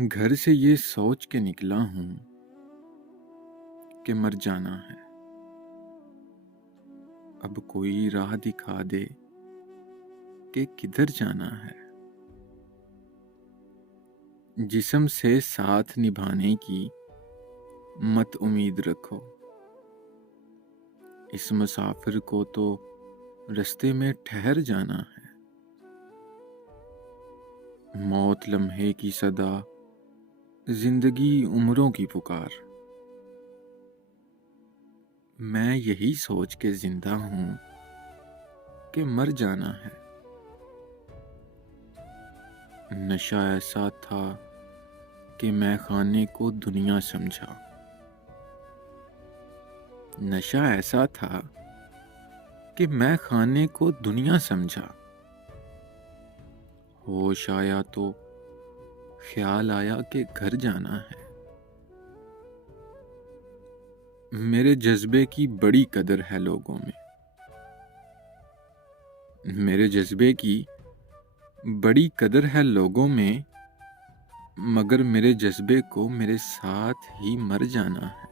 گھر سے یہ سوچ کے نکلا ہوں کہ مر جانا ہے۔ اب کوئی راہ دکھا دے کہ کدھر جانا ہے۔ جسم سے ساتھ نبھانے کی مت امید رکھو، اس مسافر کو تو رستے میں ٹھہر جانا ہے۔ موت لمحے کی صدا، زندگی عمروں کی پکار۔ میں یہی سوچ کے زندہ ہوں کہ مر جانا ہے۔ نشہ ایسا تھا کہ میں خانے کو دنیا سمجھا۔ نشہ ایسا تھا کہ میں خانے کو دنیا سمجھا۔ ہوش آیا تو خیال آیا کہ گھر جانا ہے۔ میرے جذبے کی بڑی قدر ہے لوگوں میں۔ میرے جذبے کی بڑی قدر ہے لوگوں میں، مگر میرے جذبے کو میرے ساتھ ہی مر جانا ہے۔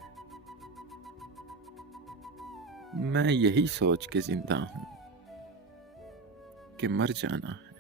میں یہی سوچ کے زندہ ہوں کہ مر جانا ہے۔